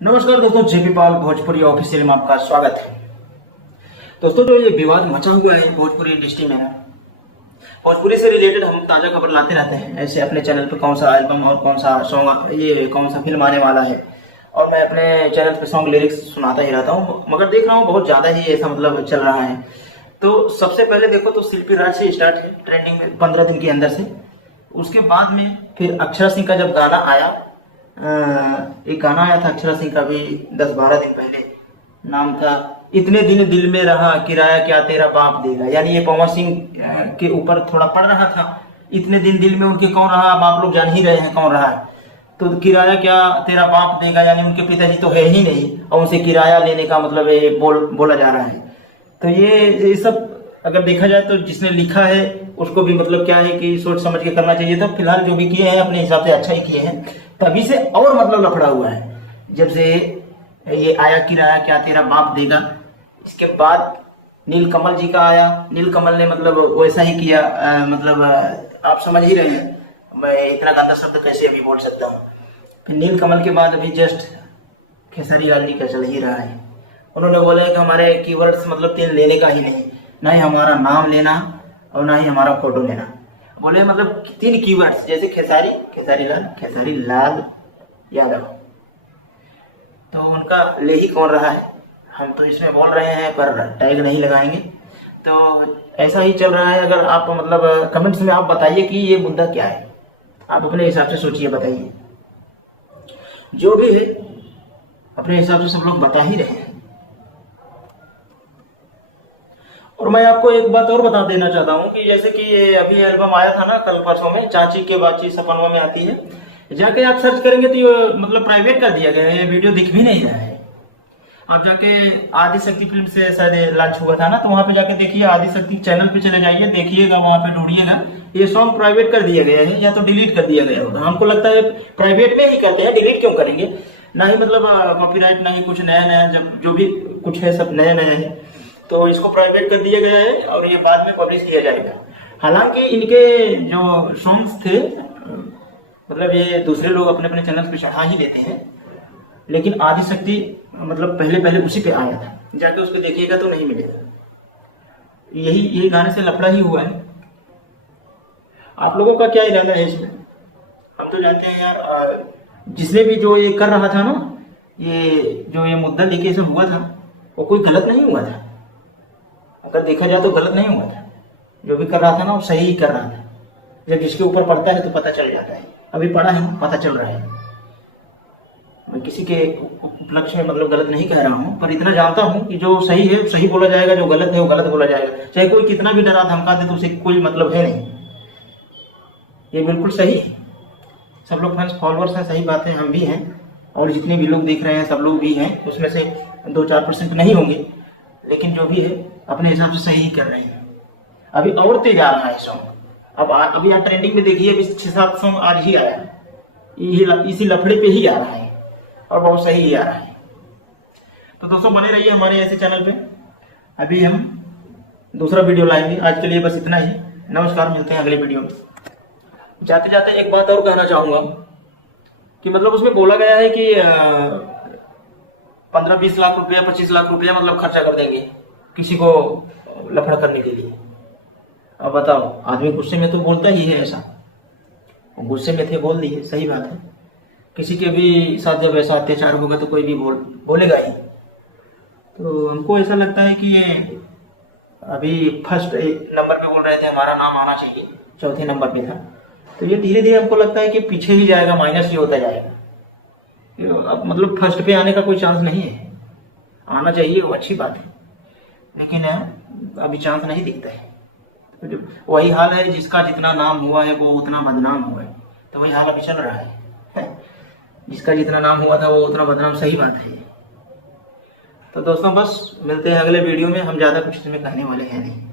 नमस्कार दोस्तों, जेपी पाल भोजपुरी ऑफिशियल में आपका स्वागत है। दोस्तों, जो ये विवाद मचा हुआ है भोजपुरी इंडस्ट्री में, भोजपुरी से रिलेटेड हम ताजा खबर लाते रहते हैं ऐसे अपने चैनल पे। कौन सा एल्बम और कौन सा सॉन्ग, ये कौन सा फिल्म आने वाला है, और मैं अपने चैनल पे सॉन्ग लिरिक्स सुनाता ही रहता हूँ। मगर देख रहा हूँ बहुत ज्यादा ही ऐसा मतलब चल रहा है। तो सबसे पहले देखो तो शिल्पी राज से स्टार्ट है ट्रेंडिंग में 15 दिन के अंदर से। उसके बाद में फिर अक्षरा सिंह का जब गाना आया, एक गाना आया था अक्षरा सिंह का भी 10-12 दिन पहले, नाम था इतने दिन दिल में रहा किराया क्या तेरा बाप देगा। यानी ये पवन सिंह के ऊपर थोड़ा पड़ रहा था। इतने दिन दिल में उनके कौन रहा, अब आप लोग जान ही रहे हैं कौन रहा है। तो किराया क्या तेरा बाप देगा, यानी उनके पिताजी तो है ही नहीं और उनसे किराया लेने का मतलब ये बोला जा रहा है। तो ये सब अगर देखा जाए तो जिसने लिखा है उसको भी मतलब क्या है कि सोच समझ के करना चाहिए था। फिलहाल जो भी किए हैं अपने हिसाब से अच्छा ही किए हैं। तभी से और मतलब लफड़ा हुआ है जब से ये आया किराया क्या तेरा बाप देगा। इसके बाद नीलकमल जी का आया, नीलकमल ने मतलब वैसा ही किया। आप समझ ही रहे हैं, मैं इतना गंदा शब्द कैसे अभी बोल सकता हूँ। फिर नीलकमल के बाद अभी जस्ट खेसारी लाल जी का चल ही रहा है। उन्होंने बोला है कि हमारे कीवर्ड्स मतलब तेल लेने का ही नहीं, ना ही हमारा नाम लेना और ना ही हमारा फोटो लेना। बोले मतलब 3 कीवर्ड्स, जैसे खेसारी लाल यादव, तो उनका ले ही कौन रहा है। हम तो इसमें बोल रहे हैं पर टैग नहीं लगाएंगे। तो ऐसा ही चल रहा है। अगर आप मतलब कमेंट्स में आप बताइए कि ये मुद्दा क्या है, आप अपने हिसाब से सोचिए, बताइए। जो भी है अपने हिसाब से सब लोग बता ही रहे हैं। और मैं आपको एक बात और बता देना चाहता हूँ कि जैसे कि ये अभी एल्बम आया था ना कल परसों में, चाची के बाची सपनवा में आती है, जाके आप सर्च करेंगे तो ये मतलब प्राइवेट कर दिया गया है, ये वीडियो दिख भी नहीं रहा है। आप जाके आदि शक्ति फिल्म से शायद लॉन्च हुआ था ना, तो वहां पे जाके देखिए, आदि शक्ति चैनल पे चले जाइए, देखिएगा, वहां पे ढूंढिएगा, ये सॉन्ग प्राइवेट कर दिया गया है या तो डिलीट कर दिया गया होगा। हमको लगता है प्राइवेट में ही करते हैं, डिलीट क्यों करेंगे। ना ही मतलब कॉपीराइट, ना ही कुछ नया जब जो भी कुछ है सब नया है, तो इसको प्राइवेट कर दिया गया है और ये बाद में पब्लिश किया जाएगा। हालांकि इनके जो सॉन्ग्स थे मतलब ये दूसरे लोग अपने अपने चैनल पे चढ़ा ही देते हैं, लेकिन आदि शक्ति मतलब पहले उसी पे आया था, जाके उस पे देखिएगा तो नहीं मिलेगा। यही गाने से लफड़ा ही हुआ है। आप लोगों का क्या इरादा है इसमें, हम तो जानते हैं यार। जिसने भी जो ये कर रहा था ना, ये जो ये मुद्दा लेके सब हुआ था, वो कोई गलत नहीं हुआ था। अगर देखा जाए तो गलत नहीं हुआ था। जो भी कर रहा था ना वो सही ही कर रहा था। जब जिसके ऊपर पड़ता है तो पता चल जाता है। अभी पड़ा है, पता चल रहा है। मैं किसी के उपलक्ष्य में मतलब गलत नहीं कह रहा हूँ, पर इतना जानता हूँ कि जो सही है सही बोला जाएगा, जो गलत है वो गलत बोला जाएगा। चाहे कोई कितना भी डरा धमका दे तो उसे कोई मतलब है नहीं। ये बिल्कुल सही है। सब लोग फैंस फॉलोअर्स हैं, सही बात है, हम भी हैं और जितने भी लोग देख रहे हैं सब लोग भी हैं। उसमें से 2-4% नहीं होंगे, लेकिन जो भी है अपने हिसाब से सही ही कर रहे हैं। अभी और तेज आ रहा है सॉन्ग। अब अभी यहाँ ट्रेंडिंग में देखिए, अभी 6-7 सॉन्ग आज ही आया है, इसी लफड़े पे ही आ रहा है और बहुत सही ही आ रहा है। तो दोस्तों बने रहिए हमारे ऐसे चैनल पे। अभी हम दूसरा वीडियो लाएंगे। आज के लिए बस इतना ही। नमस्कार, मिलते हैं अगले वीडियो में। जाते जाते एक बात और कहना चाहूंगा कि मतलब उसमें बोला गया है कि 15-20 लाख रुपया, 25 लाख रुपया मतलब खर्चा कर देंगे किसी को लफड़ा करने के लिए। अब बताओ, आदमी गुस्से में तो बोलता ही है ऐसा। गुस्से में थे, बोल दिए, सही बात है। किसी के भी साथ जब ऐसा अत्याचार होगा तो कोई भी बोलेगा ही। तो हमको ऐसा लगता है कि ये अभी फर्स्ट नंबर पे बोल रहे थे हमारा नाम आना चाहिए, चौथे नंबर पे था। तो ये धीरे धीरे हमको लगता है कि पीछे ही जाएगा, माइनस ही होता जाएगा। अब मतलब फर्स्ट पे आने का कोई चांस नहीं है। आना चाहिए, वो अच्छी बात है, लेकिन अभी चांस नहीं दिखता है। तो वही हाल है, जिसका जितना नाम हुआ है वो उतना बदनाम हुआ है। तो वही हाल अभी चल रहा है। जिसका जितना नाम हुआ था वो उतना बदनाम, सही बात है। तो दोस्तों बस मिलते हैं अगले वीडियो में। हम ज्यादा कुछ इसमें कहने वाले हैं नहीं।